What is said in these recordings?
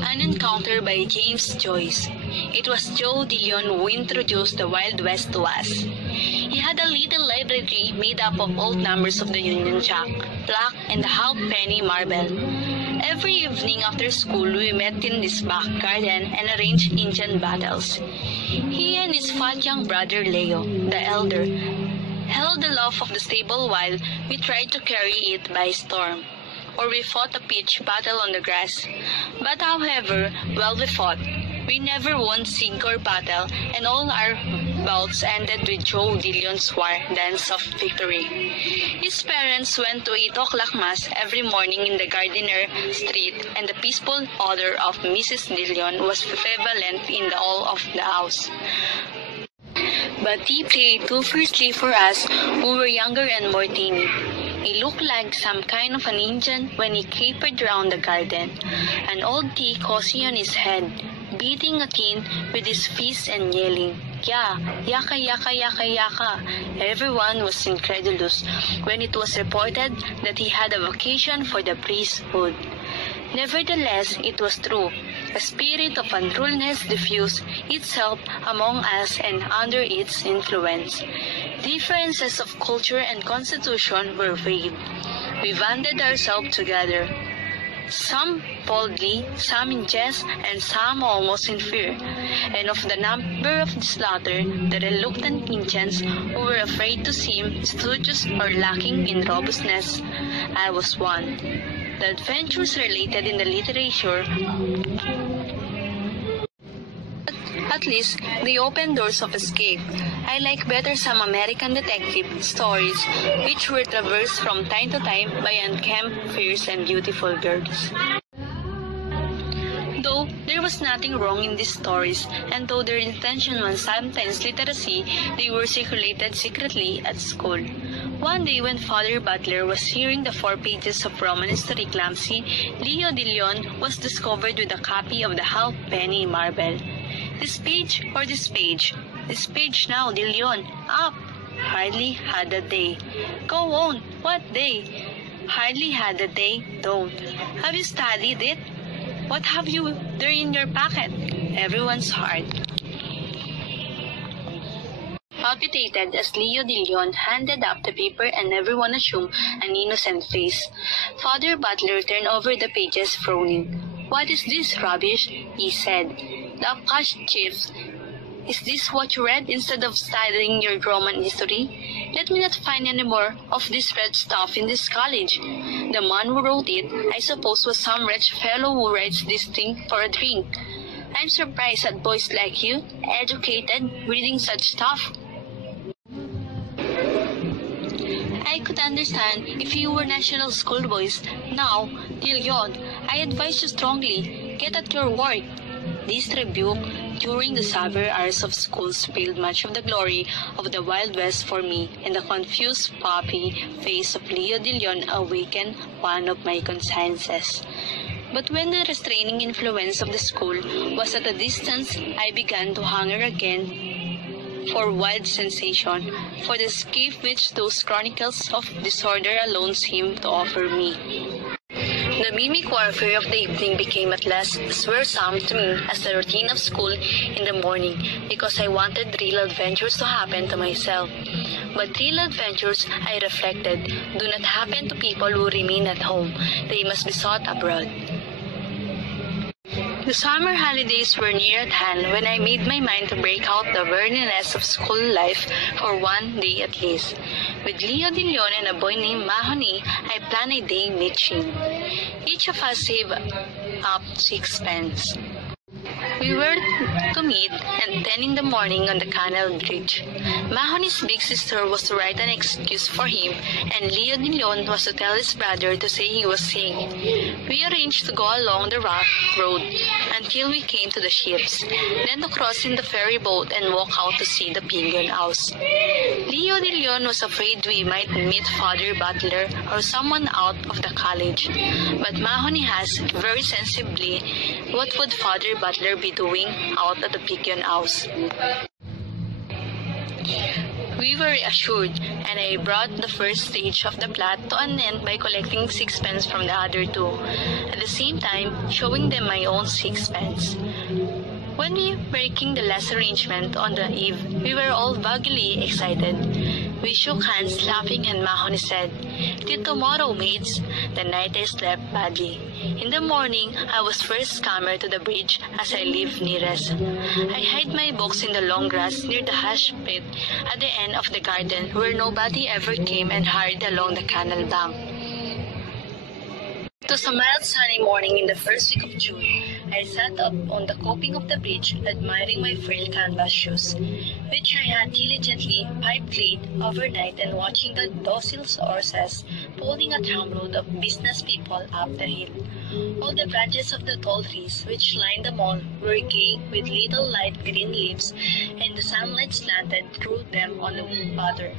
An Encounter by James Joyce. It was Joe de Leon who introduced the Wild West to us. He had a little library made up of old numbers of the Union Jack, Black, and the halfpenny marble. Every evening after school, we met in this back garden and arranged Indian battles. He and his fat young brother Leo, the elder, held the loft of the stable while we tried to carry it by storm. Or we fought a pitched battle on the grass. But however well we fought, we never won sink or battle, and all our bouts ended with Joe de Leon's war dance of victory. His parents went to 8 o'clock mass every morning in the Gardiner Street, and the peaceful odor of Mrs. de Leon was prevalent in the hall of the house. But he played too fiercely for us who were younger and more timid. He looked like some kind of an Indian when he capered around the garden, an old tea cozy on his head, beating a tin with his fists and yelling, "Yeah, yaka, yaka, yaka, yaka." Everyone was incredulous when it was reported that he had a vocation for the priesthood. Nevertheless, it was true. A spirit of unruliness diffused itself among us and under its influence. Differences of culture and constitution were vague. We banded ourselves together, some boldly, some in jest, and some almost in fear. And of the number of these latter, the reluctant Indians who were afraid to seem studious or lacking in robustness, I was one. The adventures related in the literature, at least they opened doors of escape. I like better some American detective stories which were traversed from time to time by unkempt, fierce, and beautiful girls. Though there was nothing wrong in these stories, and though their intention was sometimes literacy, they were circulated secretly at school. One day when Father Butler was hearing the 4 pages of Romanesque reclamancy, Leo de Leon was discovered with a copy of the halfpenny marble. "This page or this page? This page now, de Leon. Up!" Hardly had a day. "Go on. What day?" "Hardly had a day. Don't. Have you studied it? What have you there in your pocket?" Everyone's heart palpitated as Leo de Leon handed up the paper, and everyone assumed an innocent face. Father Butler turned over the pages, frowning. "What is this rubbish?" he said. "The upcast chiefs. Is this what you read instead of studying your Roman history? Let me not find any more of this red stuff in this college. The man who wrote it, I suppose, was some wretched fellow who writes this thing for a drink. I'm surprised at boys like you, educated, reading such stuff." I could understand if you were national school boys. Now, de Leon, I advise you strongly, get at your work. This rebuke during the sober hours of school spilled much of the glory of the Wild West for me, and the confused puppy face of Leo de Leon awakened one of my consciences. But when the restraining influence of the school was at a distance, I began to hunger again for wild sensation, for the escape which those chronicles of disorder alone seemed to offer me. The mimic warfare of the evening became at last as wearisome to me as the routine of school in the morning, because I wanted real adventures to happen to myself. But real adventures, I reflected, do not happen to people who remain at home. They must be sought abroad. The summer holidays were near at hand when I made my mind to break out the weariness of school life for one day at least. With Leo de Leon and a boy named Mahoney, I planned a day matching. Each of us saved up 6 pence. We were to meet at 10 in the morning on the canal bridge. Mahoney's big sister was to write an excuse for him, and Leo de Leon was to tell his brother to say he was sick. We arranged to go along the rough road until we came to the ships, then to cross in the ferry boat and walk out to see the Pigeon House. Leo de Leon was afraid we might meet Father Butler or someone out of the college, but Mahoney asked very sensibly what would Father Butler be doing out at the Pigeon House. We were reassured, and I brought the first stage of the plot to an end by collecting sixpence from the other two, at the same time showing them my own sixpence. When we were making the last arrangement on the eve, we were all vaguely excited. We shook hands laughing, and Mahoney said, "Till tomorrow, mates." The night I slept badly. In the morning, I was first comer to the bridge as I lived nearest. I hid my books in the long grass near the hash pit at the end of the garden where nobody ever came and hurried along the canal bank. It was a mild sunny morning in the first week of June. I sat up on the coping of the bridge, admiring my frail canvas shoes, which I had diligently pipe-cleaned overnight, and watching the docile horses pulling a tramload of business people up the hill. All the branches of the tall trees which lined the mall were gay with little light green leaves, and the sunlight slanted through them on the water.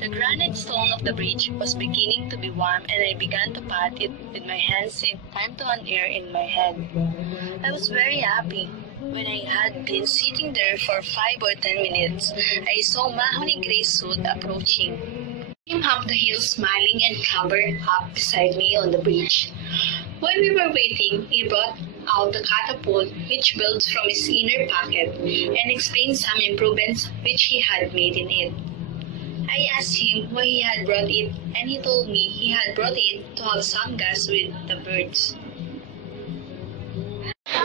The granite stone of the bridge was beginning to be warm, and I began to pat it with my hands in time to an air in my head. I was very happy. When I had been sitting there for 5 or 10 minutes, I saw Mahoney Gray's suit approaching. He came up the hill smiling and clambered up beside me on the bridge. While we were waiting, he brought out the catapult which built from his inner pocket and explained some improvements which he had made in it. I asked him why he had brought it, and he told me he had brought it to have some gas with the birds.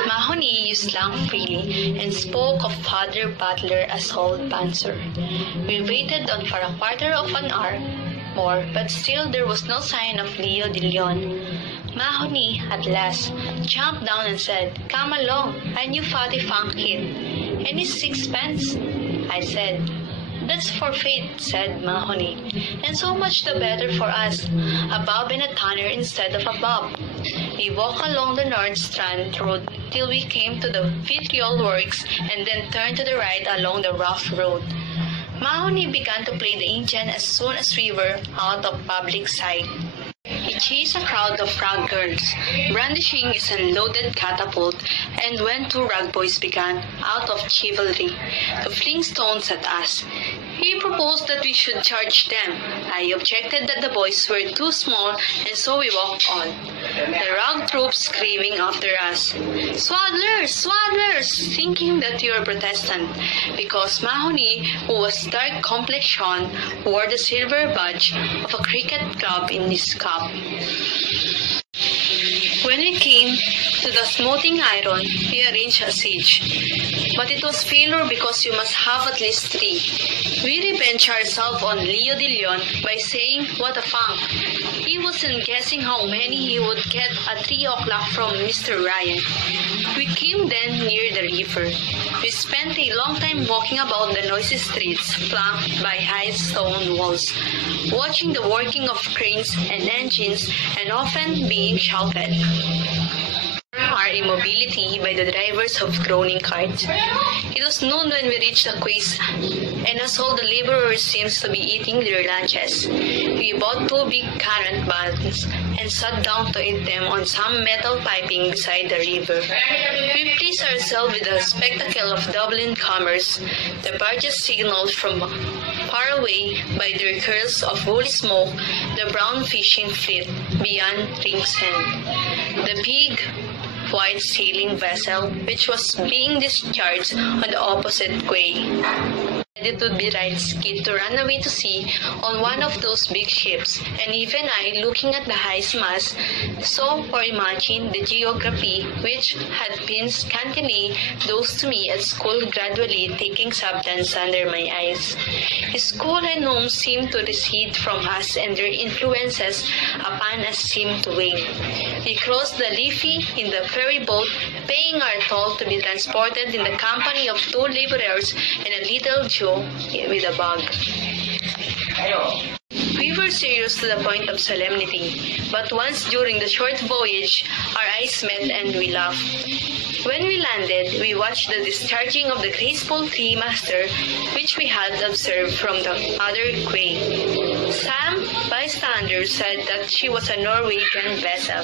Mahoney used slang freely and spoke of Father Butler as old Panzer. We waited on for a quarter of an hour more, but still there was no sign of Leo de Leon. Mahoney, at last, jumped down and said, "Come along, I knew Fatty Funk kid. Any sixpence?" I said. "That's for fate," said Mahoney, "and so much the better for us, a bob and a tanner instead of a bob." We walked along the North Strand Road till we came to the Vitriol Works, and then turned to the right along the rough road. Mahoney began to play the Indian as soon as we were out of public sight. He chased a crowd of rag girls, brandishing his unloaded catapult, and when 2 rag boys began, out of chivalry, to fling stones at us, he proposed that we should charge them. I objected that the boys were too small, and so we walked on, the rag troops screaming after us, "Swaddlers! Swaddlers!" thinking that we were Protestant, because Mahoney, who was dark complexioned, wore the silver badge of a cricket club in his cap. When we came to the smoothing iron, we arranged a siege, but it was failure because you must have at least 3. We revenged ourselves on Leo de Leon by saying, "What a funk." He wasn't guessing how many he would get at 3 o'clock from Mr. Ryan. We came then near the river. We spent a long time walking about the noisy streets flanked by high stone walls, watching the working of cranes and engines, and often being shouted our immobility by the drivers of groaning carts. It was noon when we reached the quays, and as all the laborers seemed to be eating their lunches, we bought 2 big currant buns and sat down to eat them on some metal piping beside the river. We pleased ourselves with the spectacle of Dublin commerce. The barges signaled from far away by their curls of woolly smoke the brown fishing fleet beyond Ringsend. The big white sailing vessel, which was being discharged on the opposite quay. It would be right skid to run away to sea on one of those big ships, and even I, looking at the high mast, saw or imagined the geography which had been scantily dosed to me at school gradually taking substance under my eyes. School and home seemed to recede from us, and their influences upon us seemed to wane. We crossed the Liffey in the ferry boat, paying our toll to be transported in the company of 2 laborers and a little Jew with a bag. We were serious to the point of solemnity, but once during the short voyage, our eyes met and we laughed. When we landed, we watched the discharging of the graceful three-master which we had observed from the other quay. Sam, Bystanders said that she was a Norwegian vessel.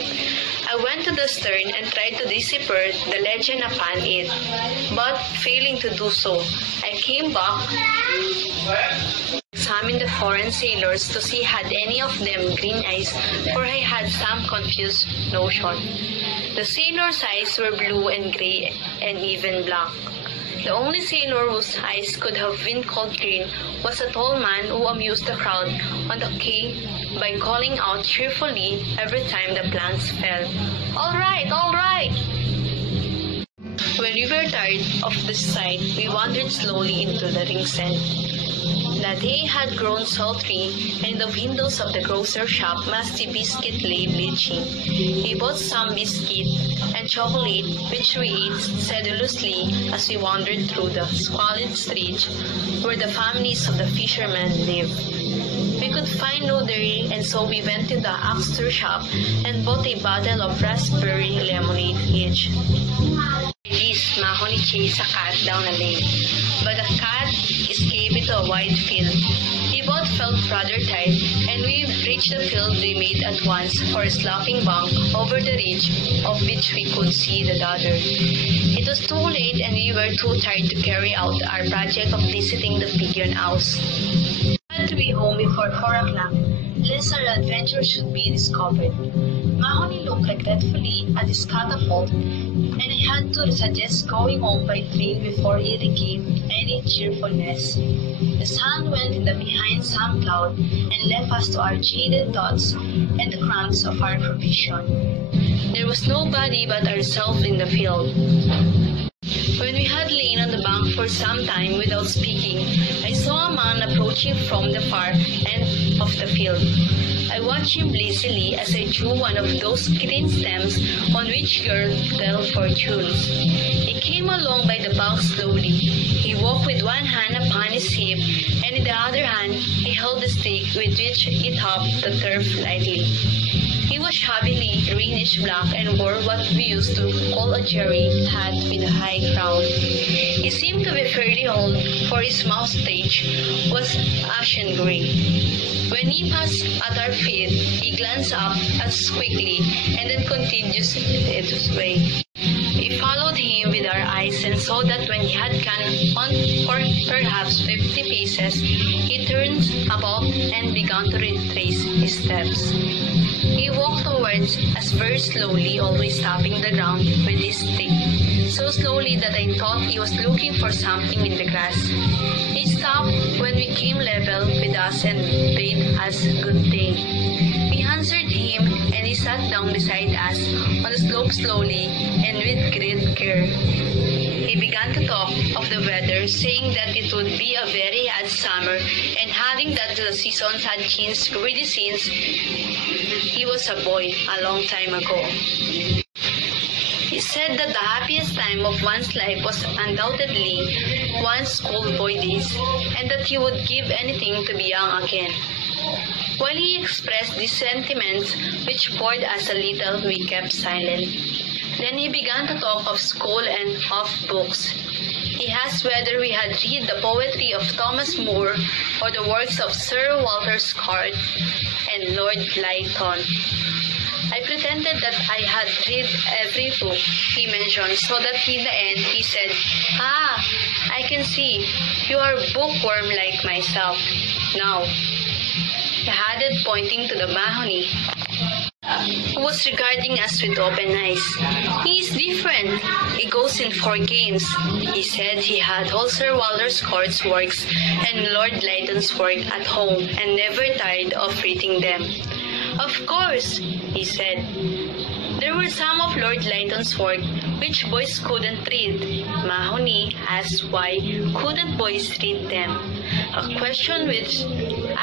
I went to the stern and tried to decipher the legend upon it, but failing to do so, I came back, examined the foreign sailors to see had any of them green eyes, for I had some confused notion. The sailors' eyes were blue and gray and even black. The only sailor whose eyes could have been called green was a tall man who amused the crowd on the quay by calling out cheerfully every time the planks fell, "All right, all right!" When we were tired of this sight, we wandered slowly into the ringsend. The day had grown sultry, and in the windows of the grocer's shop musty biscuit lay bleaching. We bought some biscuit and chocolate, which we ate sedulously as we wandered through the squalid streets where the families of the fishermen lived. We could find no dairy, and so we went to the huckster shop and bought a bottle of raspberry lemonade each. This Mahoney chased a cat down a lane, but the cat escaped into a wide field. We both felt rather tired, and we reached the field we made at once for a sloping bank over the ridge of which we could see the Dodder. It was too late, and we were too tired to carry out our project of visiting the pigeon house. We had to be home before 4 o'clock, lest our adventure should be discovered. Mahoney looked regretfully at his catapult, and I had to suggest going home by train before he regained any cheerfulness. The sun went in the behind some cloud and left us to our jaded thoughts and the crumbs of our provision. There was nobody but ourselves in the field. When we had lain on the bank for some time without speaking, I saw a man approaching from the far end of the field. I watched him lazily as I drew one of those green stems on which girls tell fortunes. He came along by the bank slowly. He walked with one hand upon his hip, and in the other hand he held the stick with which he tapped the turf lightly. He was shabbily greenish black and wore what we used to call a jerry hat with a high crown. He seemed to be fairly old, for his moustache was ashen gray. When he passed at our feet, he glanced up at us quickly and then continued his way. We followed him with our eyes and saw that when he had gone on for perhaps 50 paces, he turned about and began to retrace his steps. He walked towards us very slowly, always tapping the ground with his stick, so slowly that I thought he was looking for something in the grass. He stopped when we came level with us and bade us good day. We answered him, and he sat down beside us on the slope slowly and with great care. He began to talk of the weather, saying that it would be a very hot summer, and adding that the seasons had changed really since he was a boy a long time ago. He said that the happiest time of one's life was undoubtedly one's schoolboy days, and that he would give anything to be young again. While he expressed these sentiments, which bored us a little, we kept silent. Then he began to talk of school and of books. He asked whether we had read the poetry of Thomas Moore or the works of Sir Walter Scott and Lord Lytton. I pretended that I had read every book he mentioned, so that in the end he said, "Ah, I can see, you are bookworm like myself. Now," he added, pointing to the Mahoney, who was regarding us with open eyes. "He is different. He goes in for games." He said he had all Sir Walter Scott's works and Lord Lytton's work at home and never tired of reading them. "Of course," he said, "there were some of Lord Lytton's work which boys couldn't read." Mahoney asked why couldn't boys read them, a question which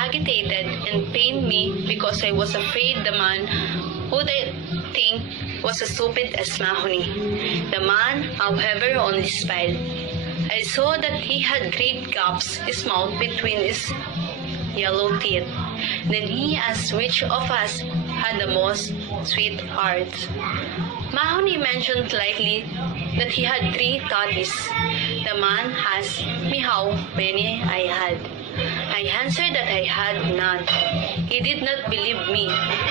agitated and pained me because I was afraid the man would think was as stupid as Mahoney. The man, however, only smiled. I saw that he had great gaps in his mouth between his yellow teeth. Then he asked which of us had the most sweethearts. Mahoney mentioned lightly that he had 3 toddies. The man asked me how many I had. I answered that I had none. He did not believe me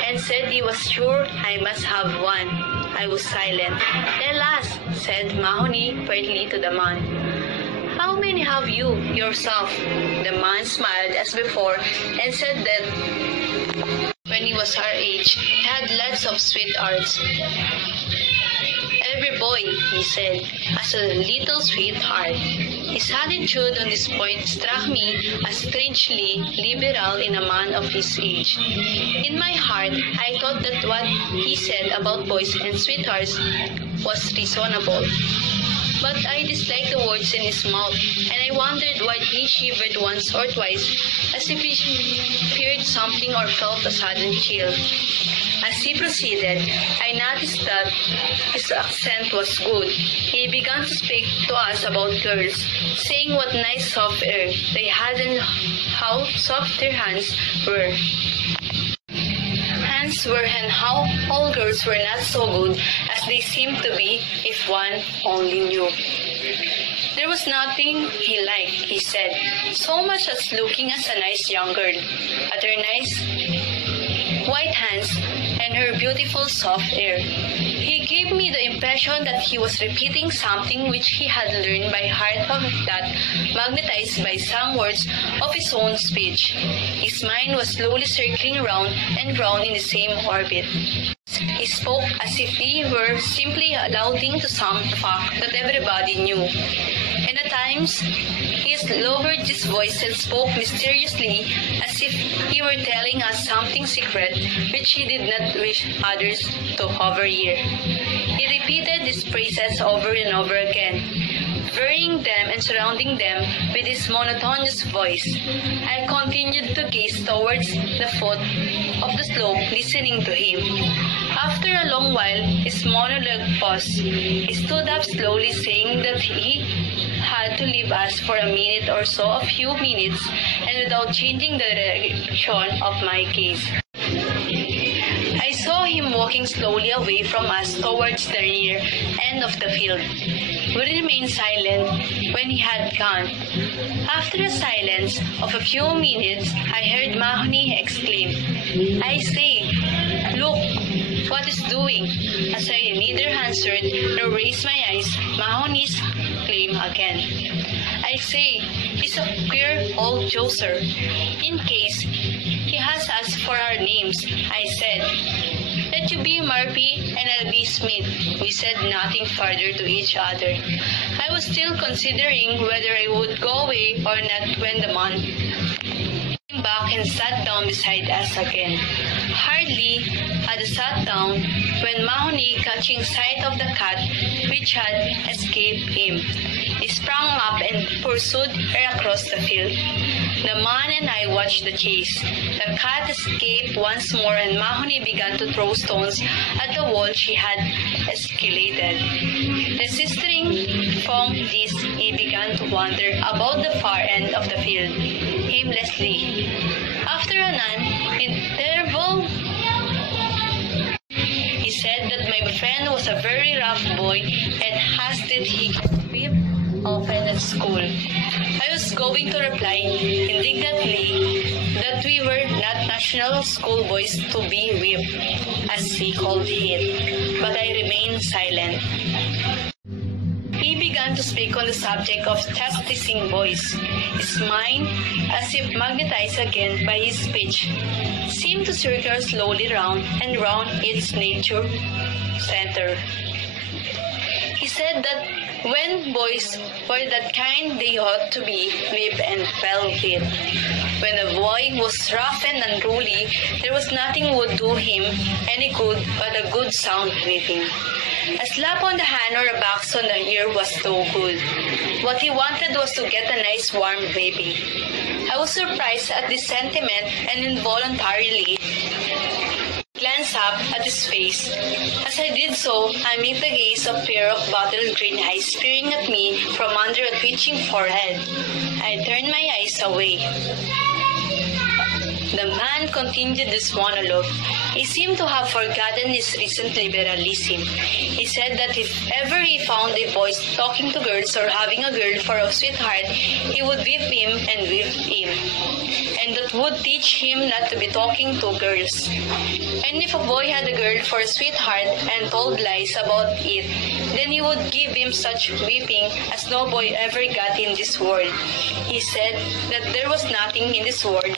and said he was sure I must have one. I was silent. "Tell us," said Mahoney pertly to the man. "How many have you yourself?" The man smiled as before and said that when he was our age, he had lots of sweethearts. "Every boy," he said, "has a little sweetheart." His attitude on this point struck me as strangely liberal in a man of his age. In my heart, I thought that what he said about boys and sweethearts was reasonable. But I disliked the words in his mouth, and I wondered why he shivered once or twice, as if he feared something or felt a sudden chill. As he proceeded, I noticed that his accent was good. He began to speak to us about girls, saying what nice soft air they had and how soft their hands were. And how all girls were not so good as they seemed to be if one only knew. There was nothing he liked, he said, so much as looking as a nice young girl, at her nice white hands and her beautiful soft air. He gave me the impression that he was repeating something which he had learned by heart of that, magnetized by some words of his own speech. His mind was slowly circling round and round in the same orbit. He spoke as if he were simply alluding to some fact that everybody knew. And at times, he lowered his voice and spoke mysteriously as if he were telling us something secret which he did not wish others to overhear. He repeated these phrases over and over again, varying them and surrounding them with his monotonous voice. I continued to gaze towards the foot of the slope, listening to him. After a long while, his monologue paused. He stood up slowly, saying that he had to leave us for a minute or so, a few minutes, and without changing the direction of my gaze. I saw him walking slowly away from us towards the rear end of the field. We remained silent when he had gone. After a silence of a few minutes, I heard Mahoney exclaim, "I say, look, what is doing?" As I neither answered nor raised my eyes, Mahoney exclaimed again, "I say, he's a queer old joser. In case he has asked for our names," I said. "Let you be Murphy and I'll be Smith." We said nothing further to each other. I was still considering whether I would go away or not when the man came back and sat down beside us again. Hardly had he sat down when Mahoney, catching sight of the cat which had escaped him, he sprang up and pursued her across the field. The man and I watched the chase. The cat escaped once more and Mahoney began to throw stones at the wall she had escalated. Desisting from this, he began to wander about the far end of the field, aimlessly. After an interval, he said that my friend was a very rough boy and asked if he could whip often at school. I was going to reply indignantly that we were not national schoolboys to be whipped, as he called it, but I remained silent. He began to speak on the subject of chastising boys. His mind, as if magnetized again by his speech, seemed to circle slowly round and round its nature center. He said that when boys were that kind, they ought to be whipped and well with. When a boy was rough and unruly, there was nothing would do him any good but a good sound whipping. A slap on the hand or a box on the ear was no good. What he wanted was to get a nice warm whipping. I was surprised at this sentiment and involuntarily glanced up at his face. As I did so, I met the gaze of a pair of bottle green eyes peering at me from under a twitching forehead. I turned my eyes away. The man continued this monologue. He seemed to have forgotten his recent liberalism. He said that if ever he found a boy talking to girls or having a girl for a sweetheart, he would whip him and whip him. and that would teach him not to be talking to girls. And if a boy had a girl for a sweetheart and told lies about it, then he would give him such whipping as no boy ever got in this world. He said that there was nothing in this world